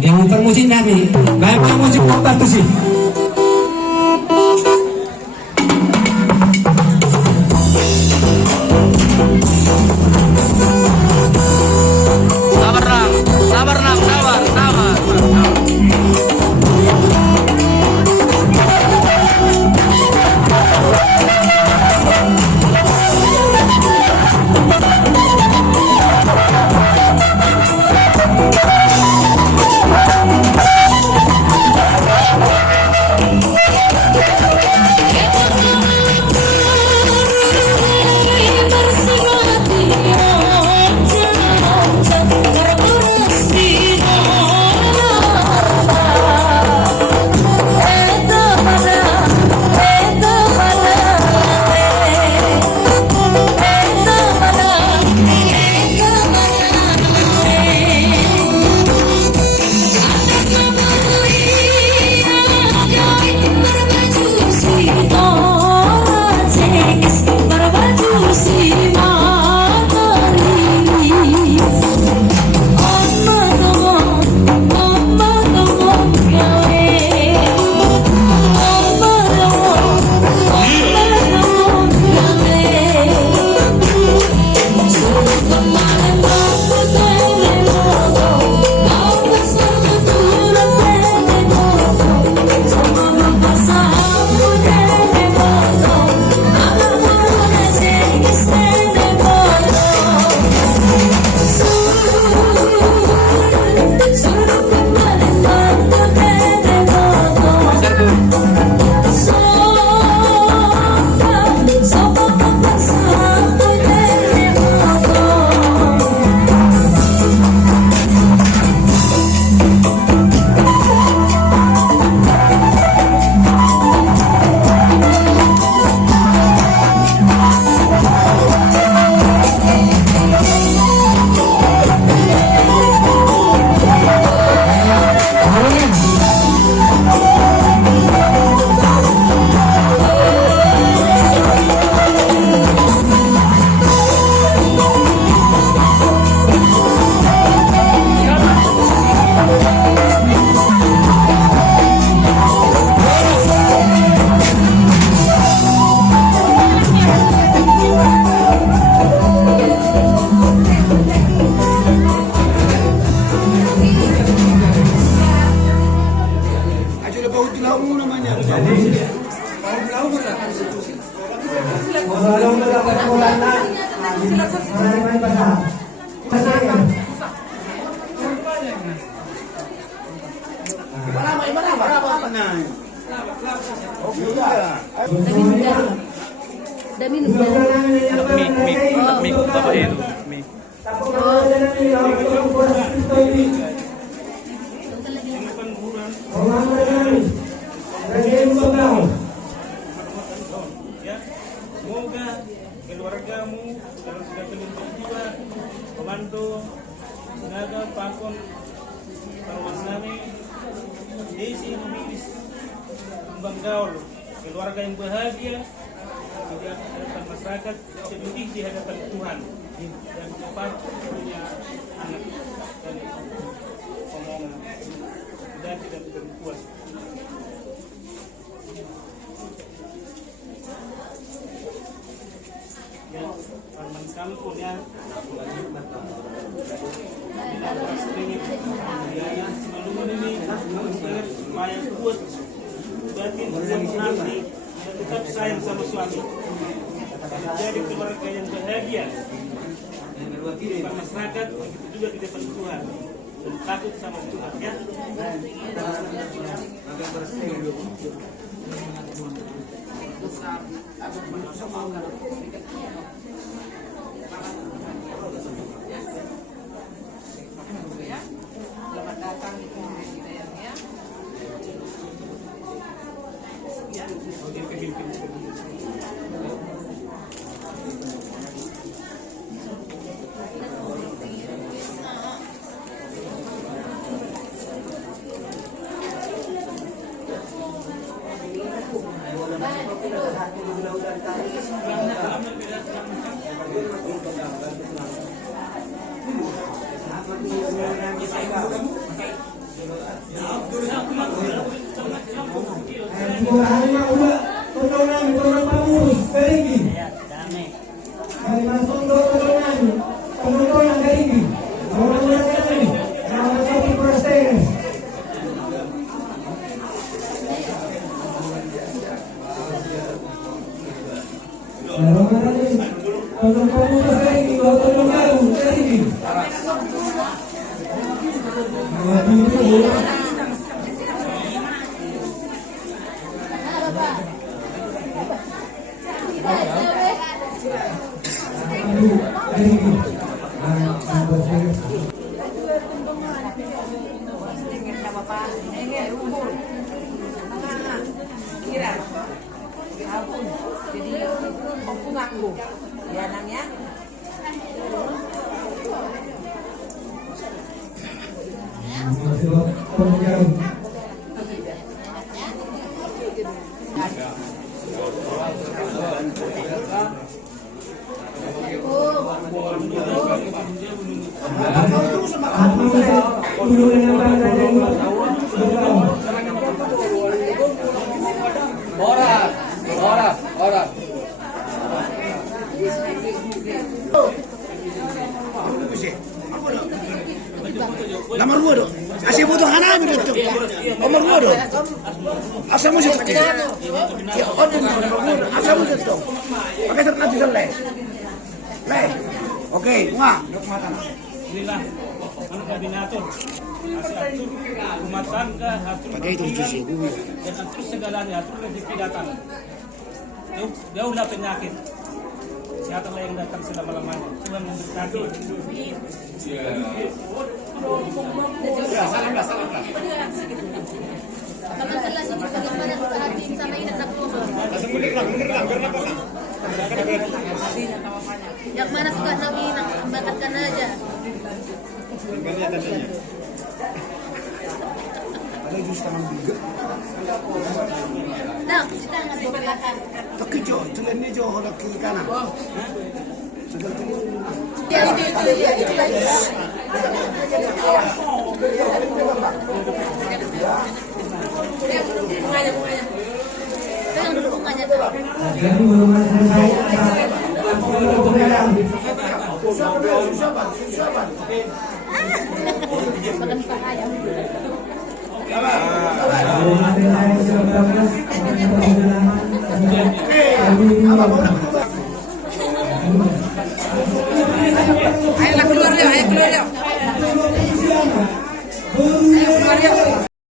Ada yang muter musik nabi. Bapak musik apa tuh sih? Sabar nang, sabar nang, sabar, sabar. Udah minum dah. Mie bapak itu. Mie. Ya, semoga keluargamu kalau sudah penuntut jiwa, pembantu, tenaga, pakon, permasami, desi, milis, kembang gaul, keluarga yang bahagia di hadapan masyarakat, sedih di hadapan Tuhan, dan cepat punya anak dan omongan dan tidak berpuas. Ya, Parman kampung ya. Ini supaya kuat batin dan hati dan tetap sayang sama suami. Menjadi keluarga yang bahagia di depan masyarakat, begitu juga di depan Tuhan, dan takut sama Tuhan ya. Selamat datang di Hidayahnya. Murahan na ula. Tunaw namin, tunaw pamurus. Garigi. Kami masundo, tunaw namin. Pamurus ng garigi. Murahan na namin. Mga sopi prosteres. Laro na namin. Tunaw pamurus garigi. Tunaw namin. Garigi. Mga pinito. Jadi kumpul aku, ya nangnya. Ora. Nomor 2 dong. Asih butuh hana gitu. Nomor 2 dong. Asal musik lagi. Ya on asal musik dong. Pakai serta di selai. Leh. Oke, nga. Inilah mana koordinator. Asal atur rumah tangga, atur Pakai itu cuci. dan atur segalanya, atur rezeki datang. Jauhlah penyakit. Siapapun yang datang selama-lamanya. Tuhan memberkati. Yang mana suka nabi nak bakatkan aja. Ada jus tangan biga. Nah, kita ngasih belakang. Terkejo, tulen ni jo hodak kiri kanan. Ya, itu lagi. Bunganya. Pegang dulu bunganya tuh. Jadi belum selesai. Makan pakai. Ayo keluar ya.